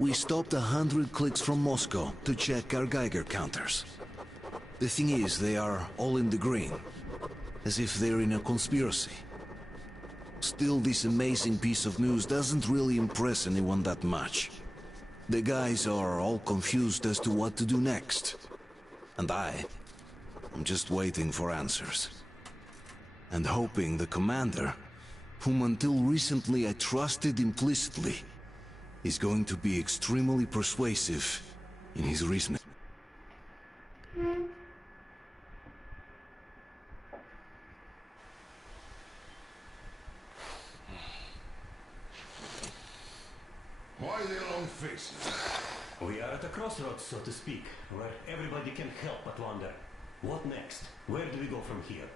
We stopped 100 clicks from Moscow to check our Geiger counters. The thing is, they are all in the green, as if they're in a conspiracy. Still, this amazing piece of news doesn't really impress anyone that much. The guys are all confused as to what to do next. And I'm just waiting for answers. And hoping the commander, whom until recently I trusted implicitly, is going to be extremely persuasive in his reasoning. Why the long faces? We are at a crossroads, so to speak, where everybody can help but wonder. What next? Where do we go from here?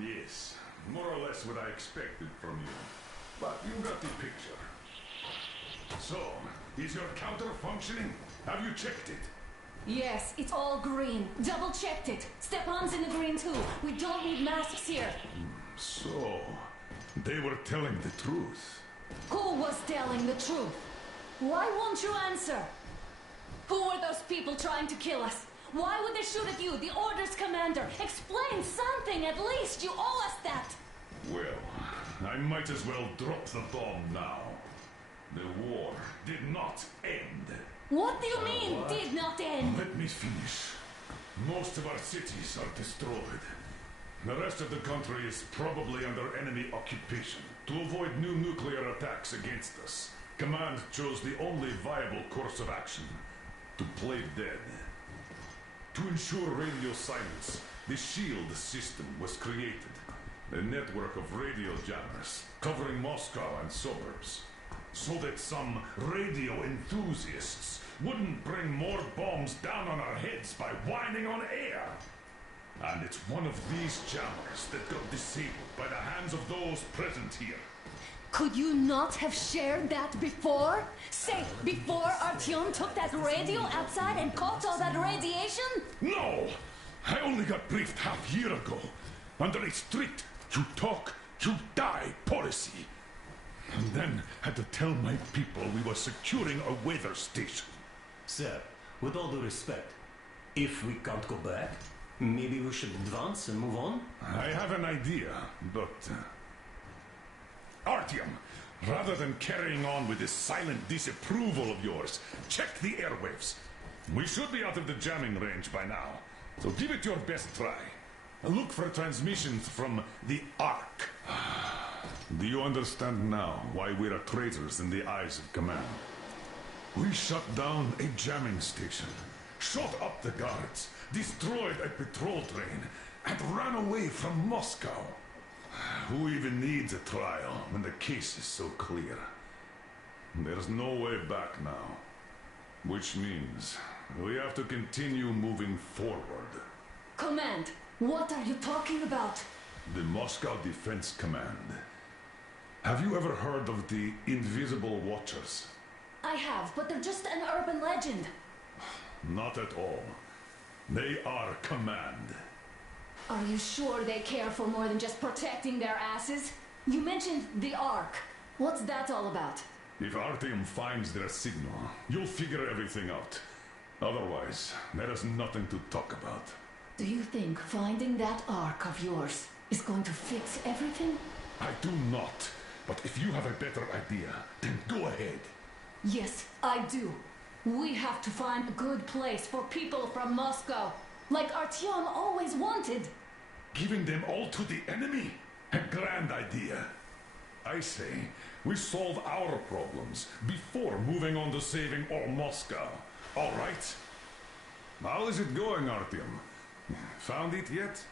Yes. More or less what I expected from you. But you got the picture. So, is your counter functioning? Have you checked it? Yes, it's all green. Double-checked it. Stepan's in the green too. We don't need masks here. So, they were telling the truth. Who was telling the truth? Why won't you answer? Who were those people trying to kill us? Why would they shoot at you, the Order's commander? Explain something, at least. You owe us that. Well, I might as well drop the bomb now. The war did not end. What do you mean, did not end? Let me finish. Most of our cities are destroyed. The rest of the country is probably under enemy occupation. To avoid new nuclear attacks against us, Command chose the only viable course of action: to play dead. To ensure radio silence, the SHIELD system was created. A network of radio jammers covering Moscow and suburbs. So that some radio enthusiasts wouldn't bring more bombs down on our heads by whining on air. And it's one of these jammers that got disabled by the hands of those present here. Could you not have shared that before? Say, before Artyom took that radio outside and caught all that radiation? No! I only got briefed half year ago, under a strict you talk, you die policy. And then had to tell my people we were securing a weather station. Sir, with all due respect, if we can't go back, maybe we should advance and move on? I have an idea, but... Artyom, rather than carrying on with this silent disapproval of yours, check the airwaves. We should be out of the jamming range by now, so give it your best try. Look for transmissions from the Ark. Do you understand now why we're traitors in the eyes of Command? We shut down a jamming station, shot up the guards, destroyed a patrol train, and ran away from Moscow. Who even needs a trial when the case is so clear? There's no way back now. Which means we have to continue moving forward. Command, what are you talking about? The Moscow Defense Command. Have you ever heard of the Invisible Watchers? I have, but they're just an urban legend. Not at all. They are Command. Are you sure they care for more than just protecting their asses? You mentioned the Ark. What's that all about? If Artyom finds their signal, you'll figure everything out. Otherwise, there is nothing to talk about. Do you think finding that Ark of yours is going to fix everything? I do not. But if you have a better idea, then go ahead. Yes, I do. We have to find a good place for people from Moscow, like Artyom always wanted. Giving them all to the enemy? A grand idea. I say, we solve our problems before moving on to saving all Moscow. All right? How is it going, Artyom? Found it yet?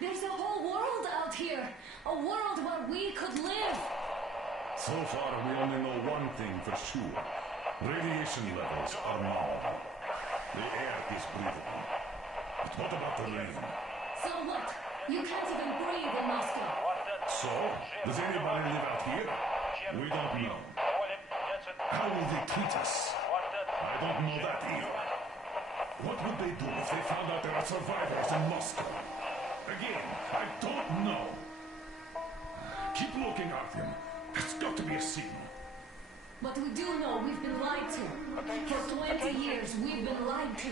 There's a whole world out here. A world where we could live. So far, we only know one thing for sure. Radiation levels are normal. The air is breathable. But what about the rain? So what? You can't even breathe in Moscow. So? Does anybody live out here? We don't know. How will they treat us? I don't know that either. What would they do if they found out there are survivors in Moscow? Again, I don't know. Keep looking, Artyom. There's got to be a signal. But we do know we've been lied to. For 20 years, we've been lied to.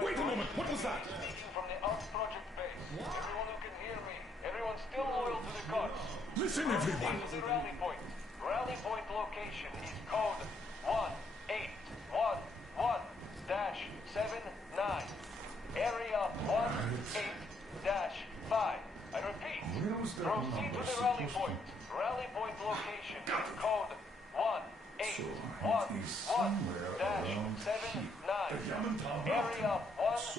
Wait a moment, what was that? From the Ark Project base. Everyone who can hear me. Everyone's still loyal to the cause. Listen, everyone. To the rally point. Rally point location is code 1811-79. Area 18-5. I repeat. Proceed to the rally point. Rally point location is code 1811-79. Area 18-5.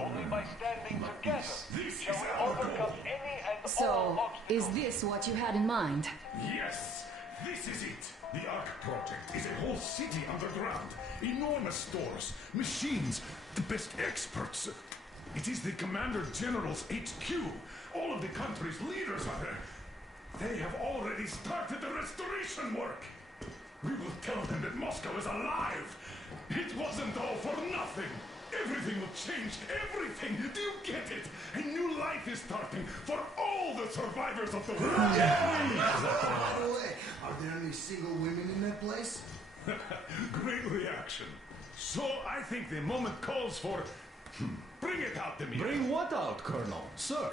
Only by standing together shall we overcome any and all So, obstacles. is this what you had in mind? Yes, this is it. The Ark Project is a whole city underground. Enormous stores, machines, the best experts. It is the Commander General's HQ. All of the country's leaders are there. They have already started the restoration work. We will tell them that Moscow is alive. It wasn't all for nothing. Everything will change. Everything. Do you get it? A new life is starting for all the survivors of the world. By the way, are there any single women in that place? Great reaction. So I think the moment calls for... Bring it out to me. Bring what out, Colonel? Sir?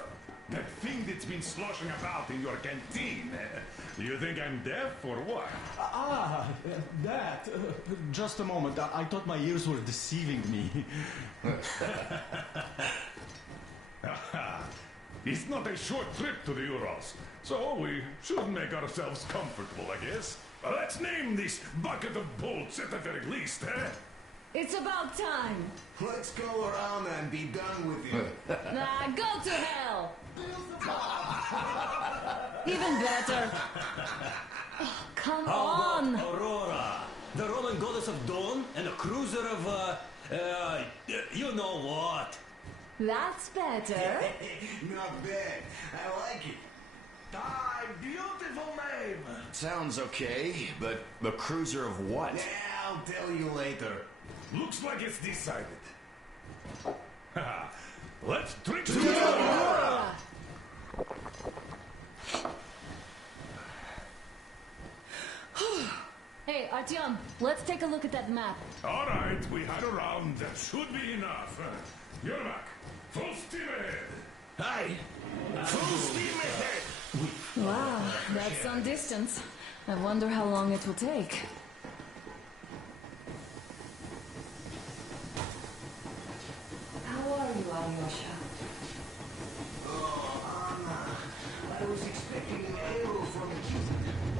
That thing that's been sloshing about in your canteen. Do you think I'm deaf or what? That. Just a moment. I thought my ears were deceiving me. It's not a short trip to the Urals, so we should make ourselves comfortable, I guess. Let's name this bucket of bolts at the very least, eh? It's about time. Let's go around and be done with it. Nah, go to hell. Even better. Oh, come on. Aurora, the Roman goddess of dawn and a cruiser of, you know what? That's better. Not bad. I like it. Ah, beautiful name. Sounds okay, but the cruiser of what? Yeah, I'll tell you later. Looks like it's decided. Let's drink to Aurora. Hey, Artyom, let's take a look at that map. All right, we had a round. That should be enough. You're back. Full steam ahead. Aye. Full steam ahead. Wow, that's some distance. I wonder how long it will take. How are you, Alyosha? Oh, Anna. I was expecting an arrow from you,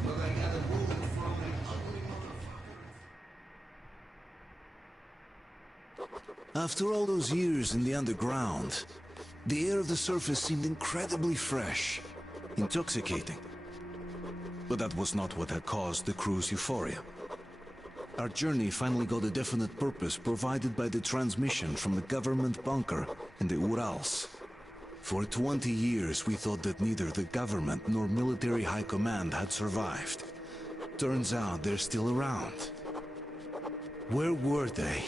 but I got a bullet from an ugly motherfucker. After all those years in the underground, the air of the surface seemed incredibly fresh, intoxicating. But that was not what had caused the crew's euphoria. Our journey finally got a definite purpose provided by the transmission from the government bunker in the Urals. For 20 years we thought that neither the government nor military high command had survived. Turns out they're still around. Where were they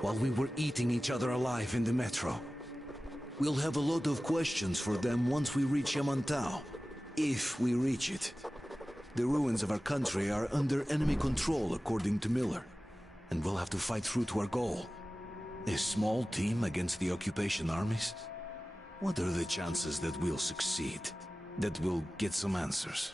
while we were eating each other alive in the metro? We'll have a lot of questions for them once we reach Yamantau. If we reach it. The ruins of our country are under enemy control, according to Miller. And we'll have to fight through to our goal. A small team against the occupation armies? What are the chances that we'll succeed? That we'll get some answers?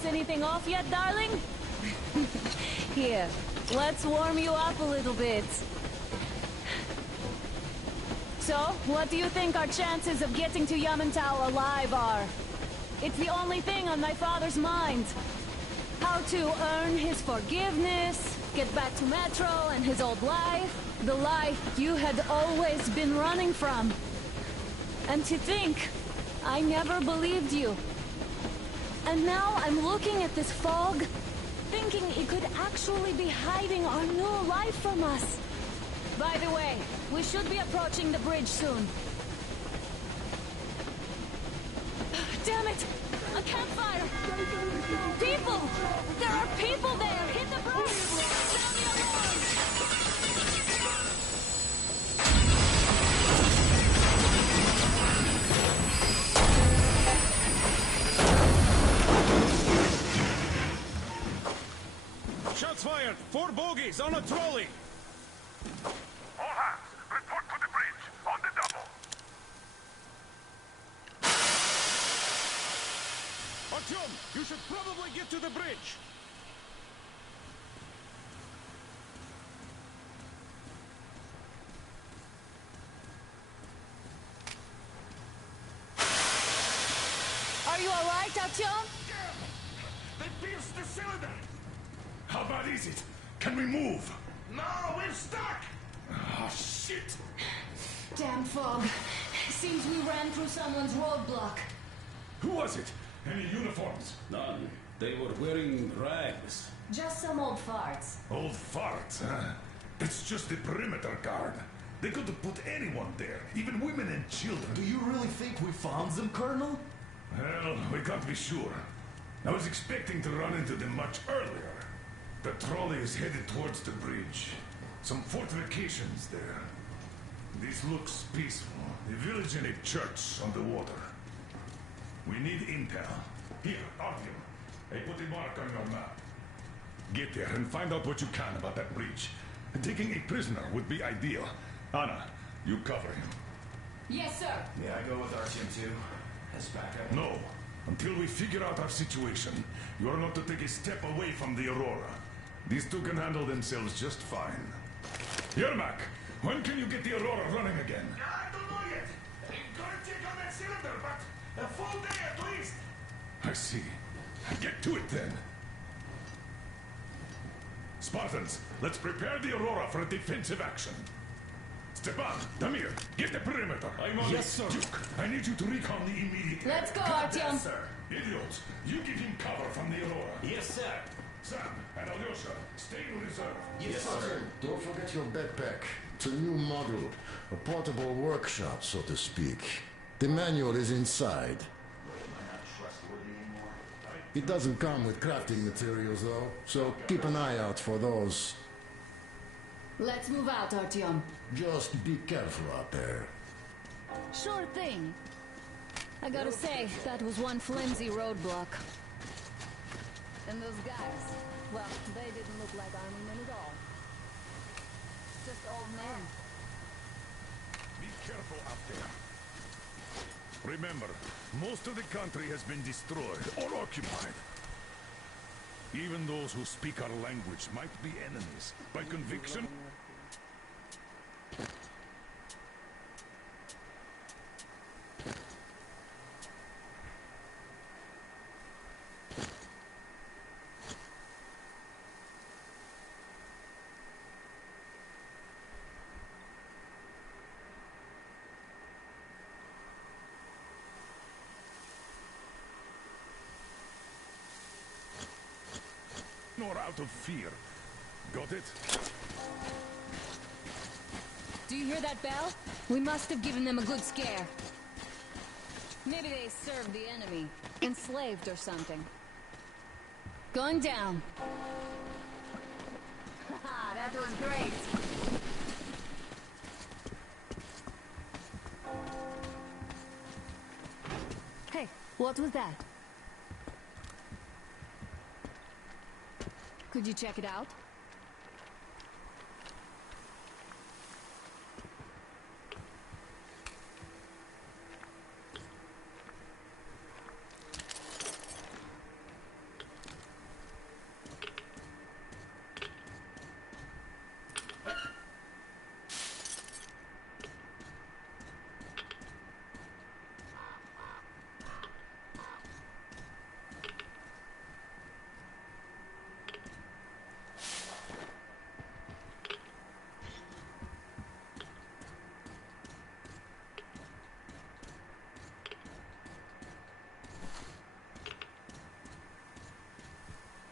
boss anything off yet, darling? Here, let's warm you up a little bit. So, what do you think our chances of getting to Yamantau alive are? It's the only thing on my father's mind. How to earn his forgiveness, get back to Metro and his old life. The life you had always been running from. And to think, I never believed you. And now I'm looking at this fog, thinking it could actually be hiding our new life from us. By the way, we should be approaching the bridge soon. Damn it! A campfire! People! There are people there! Hit the brakes! Sound the alarm! Shots fired! 4 bogies on a trolley! All hands, report to the bridge, on the double. Artyom, you should probably get to the bridge! Are you alright, Artyom? They pierced the cylinder! How bad is it? Can we move? No, we're stuck! Ah, shit! Damn fog. Seems we ran through someone's roadblock. Who was it? Any uniforms? None. They were wearing rags. Just some old farts. Old farts, huh? That's just the perimeter guard. They could have put anyone there, even women and children. Do you really think we found them, Colonel? Well, we can't be sure. I was expecting to run into them much earlier. The trolley is headed towards the bridge. Some fortifications there. This looks peaceful. A village and a church on the water. We need intel. Here, Artyom. I put a mark on your map. Get there and find out what you can about that bridge. Taking a prisoner would be ideal. Anna, you cover him. Yes, sir. Yeah, I go with Artyom too. As backup. No. Until we figure out our situation, you are not to take a step away from the Aurora. These two can handle themselves just fine. Yermak, when can you get the Aurora running again? I don't know yet. Gotta check on that cylinder, but a full day at least. I see. Get to it then. Spartans, let's prepare the Aurora for a defensive action. Stepan, Damir, get the perimeter. I'm on Yes, sir. Duke, I need you to recon the immediate Let's go, area. Artyom. Sir. Idiots, you give him cover from the Aurora. Yes, sir. Sam and Alyosha, stay in reserve. Yes, sir. Don't forget your backpack. It's a new model. A portable workshop, so to speak. The manual is inside. It doesn't come with crafting materials, though, so keep an eye out for those. Let's move out, Artyom. Just be careful out there. Sure thing. I gotta say, that was one flimsy roadblock. And those guys, well, they didn't look like army men at all. Just old men. Be careful out there. Remember, most of the country has been destroyed or occupied. Even those who speak our language might be enemies. By conviction... Nor out of fear. Got it? Do you hear that bell? We must have given them a good scare. Maybe they served the enemy. Enslaved or something. Going down. Haha, that was great. Hey, what was that? Could you check it out?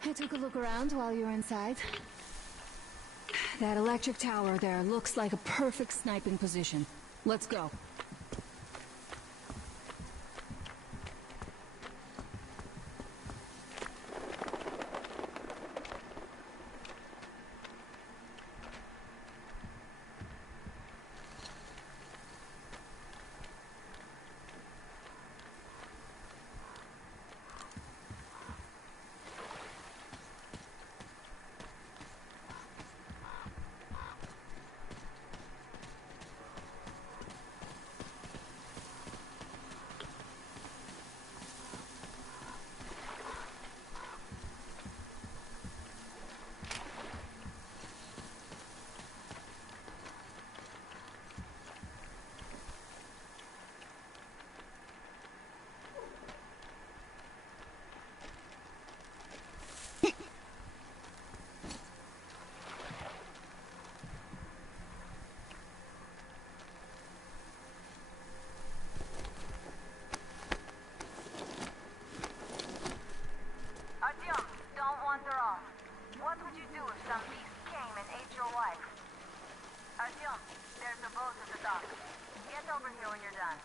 I took a look around while you were inside. That electric tower there looks like a perfect sniping position. Let's go. Artyom, don't wander off. What would you do if some beast came and ate your wife? Artyom, there's a boat at the dock. Get over here when you're done.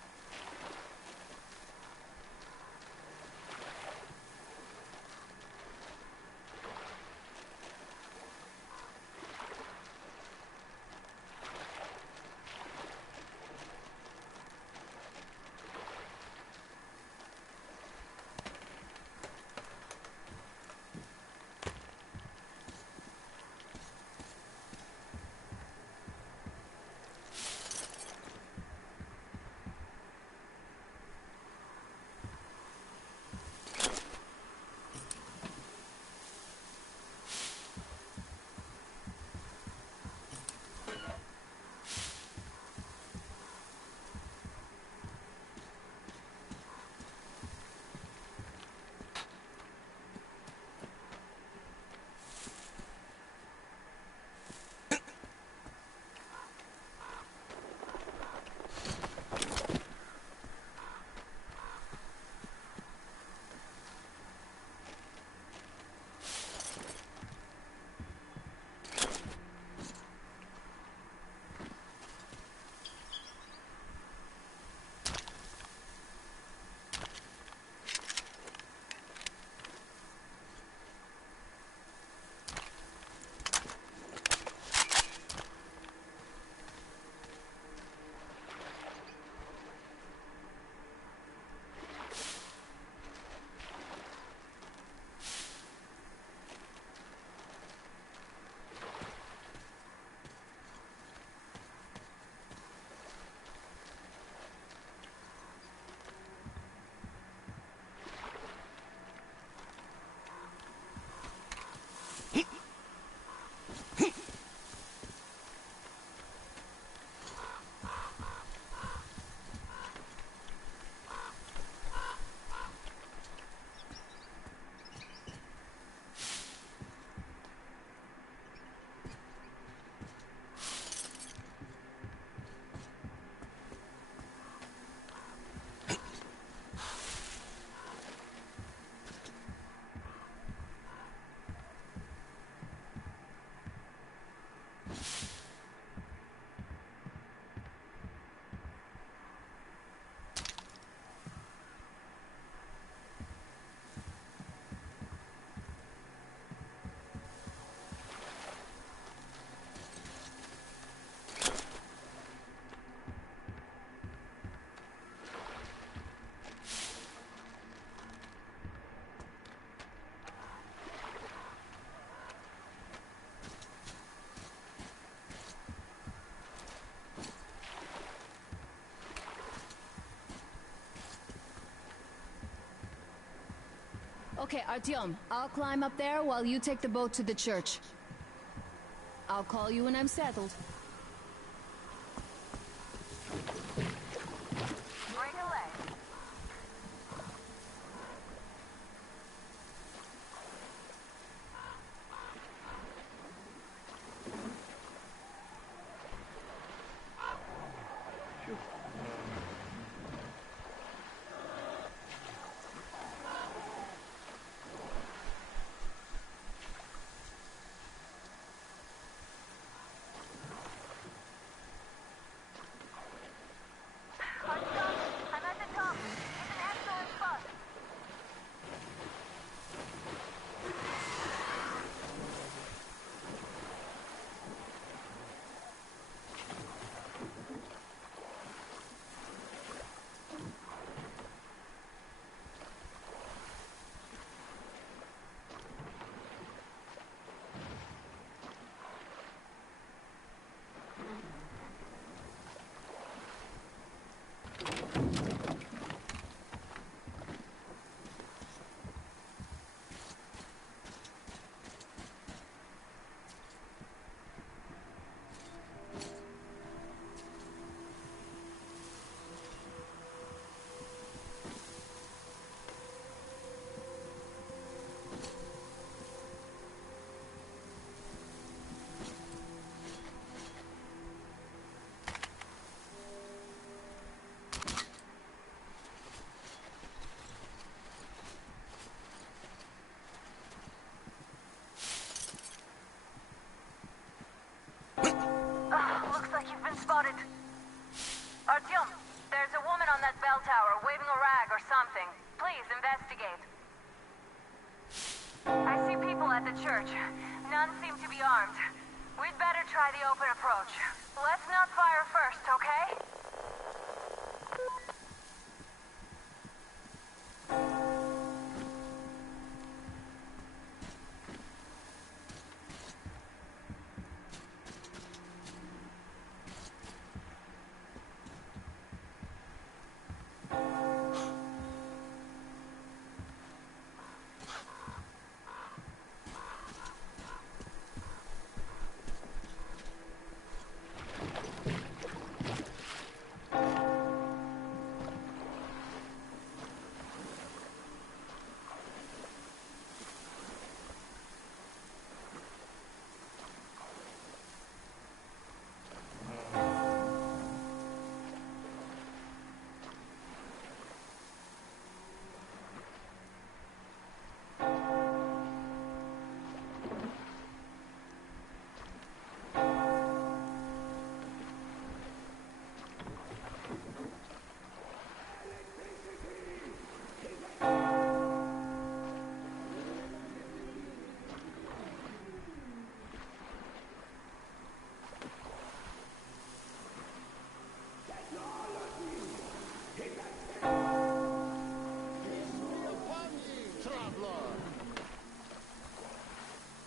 Okay, Artyom, I'll climb up there while you take the boat to the church. I'll call you when I'm settled. Break a leg. at the church. None seem to be armed. We'd better try the open approach. Let's not fire first, okay?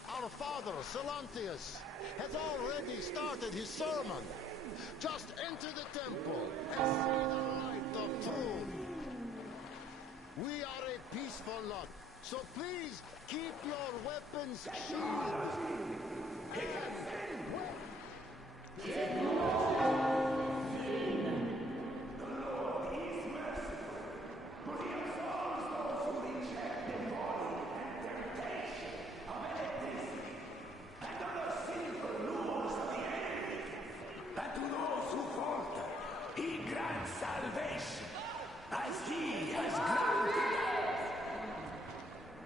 Our father, Silantius, has already started his sermon. Just enter the temple and see the light of truth. We are a peaceful lot, so please keep your weapons sheathed.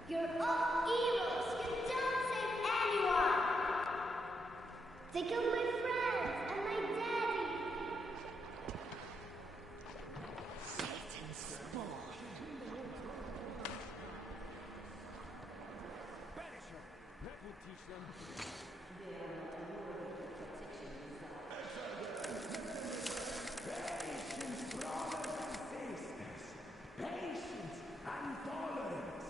You're all evils! You don't save anyone! They killed my friends and my daddy! Satan's spawn! Banish her! That will teach them. Patience, brothers and sisters! Patience and tolerance!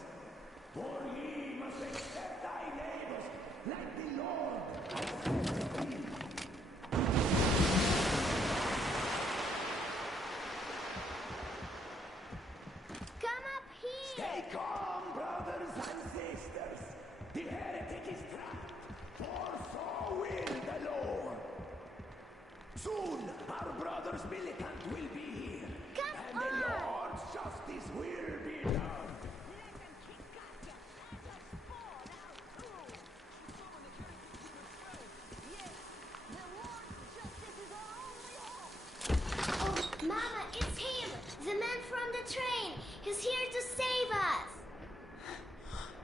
For ye must accept thy neighbors like the Lord has accepted thee. Come up here! Stay calm, brothers and sisters. The heretic is trapped, for so will the Lord. Soon our brother's militant will be here, and the Lord's justice will be done. Mama, it's him! The man from the train! He's here to save us!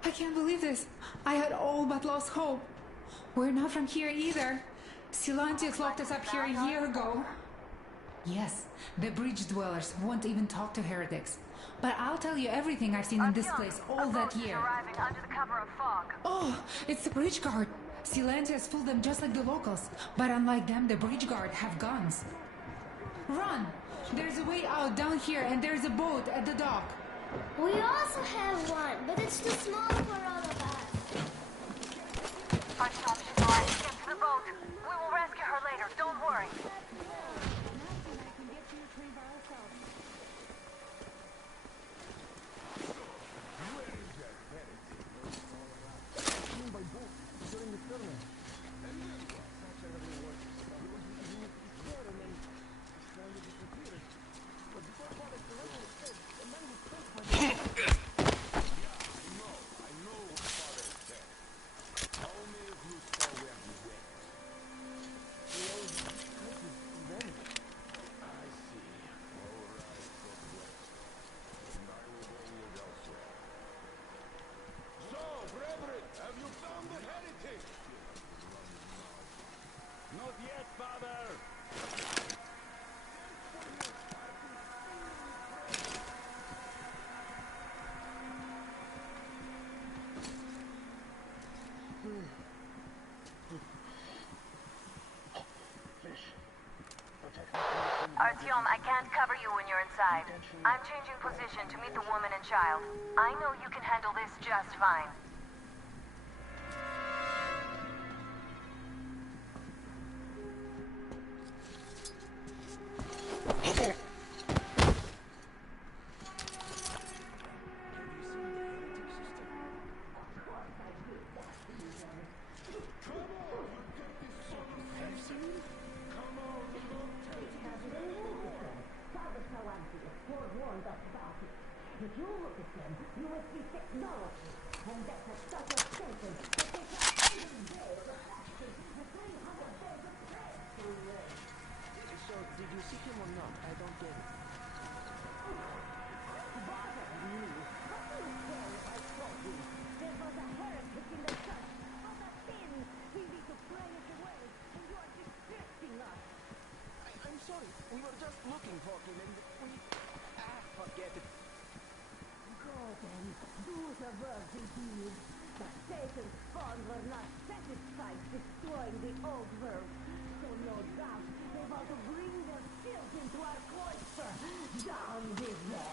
I can't believe this. I had all but lost hope. We're not from here either. Silantius locked us up here a year ago. Yes, the bridge dwellers won't even talk to heretics. But I'll tell you everything I've seen in this place all that year. Arriving under the cover of fog. Oh, it's the bridge guard. Silantius fooled them just like the locals. But unlike them, the bridge guard have guns. Run! There's a way out down here and there's a boat at the dock. We also have one, but it's too small for all of us. Artyom, she's alive. Get to the boat. We will rescue her later. Don't worry. Artyom, I can't cover you when you're inside. I'm changing position to meet the woman and child. I know you can handle this just fine. If you look at them, you will see technology, and that has such a sentence that they can even bear the action the 300 days of prayer to erase. So, did you see him or not? I don't get it. Bother me! What do you care if I told you? There was a heretic in the church of the sin. We need to pray it away, and you are distracting us. I'm sorry. We were just looking for him and we... forget it. Go then, do the worthy deed. But Satan's spawn were not satisfied destroying the old world. So no doubt they want to bring their filth into our cloister. Down with them.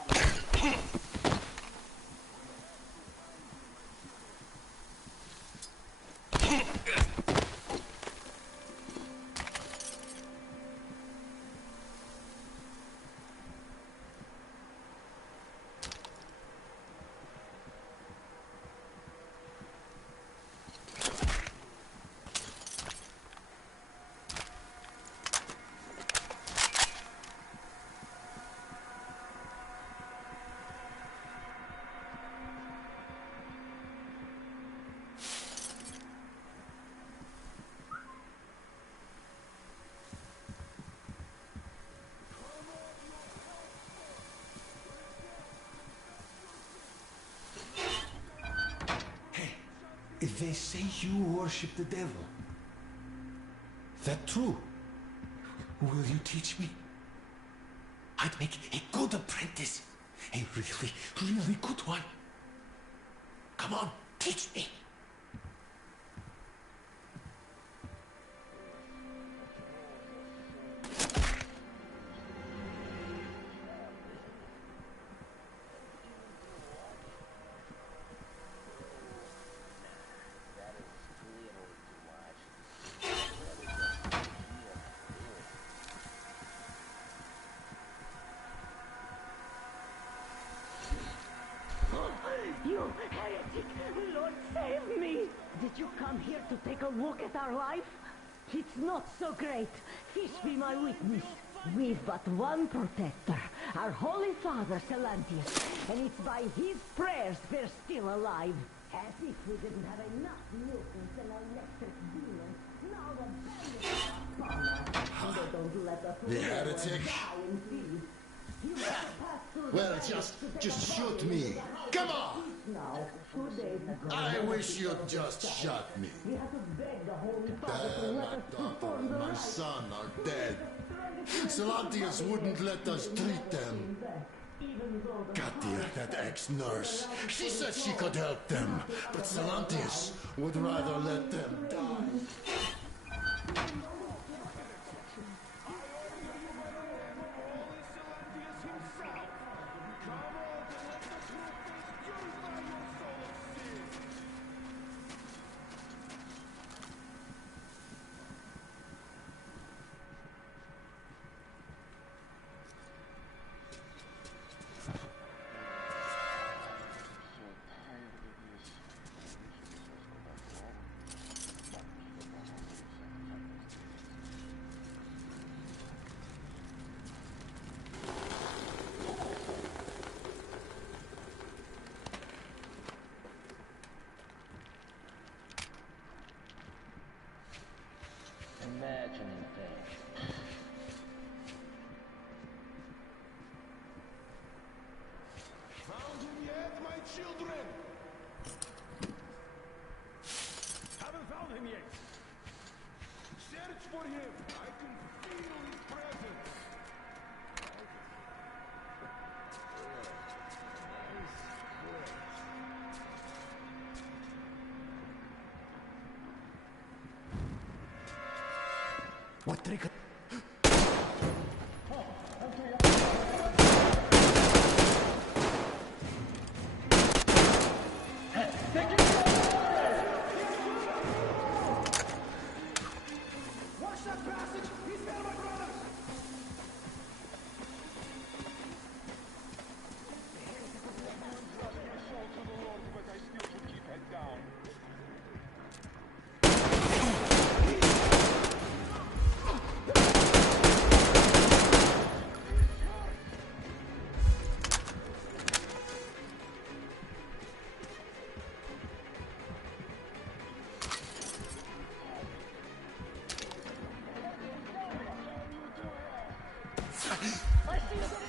If they say you worship the devil, that true? Will you teach me? I'd make a good apprentice. A really, really good one. Come on, teach me. You heretic! Lord, save me! Did you come here to take a look at our life? It's not so great. Fish be my witness. We've but one protector, our Holy Father, Salantius, and it's by his prayers we're still alive. As if we didn't have enough mutants and electric demons. Now the bandits are upon us, and they don't let us The live or heretic? die in peace. You must pass through the Well, gates to take just a shoot body me. into the house Come of on! peace now. 2 days ago, I one wish of you'd the just died. shot me. We had to beg the Holy Father to Damn, let my us daughter perform and the my rites. son are dead. Salantius wouldn't let us treat them. Katia, that ex-nurse, she said she could help them, but Salantius would rather let them die. Imagining things. Found him yet, my children? Haven't found him yet. Search for him. I can feel his presence. What triggered? I see the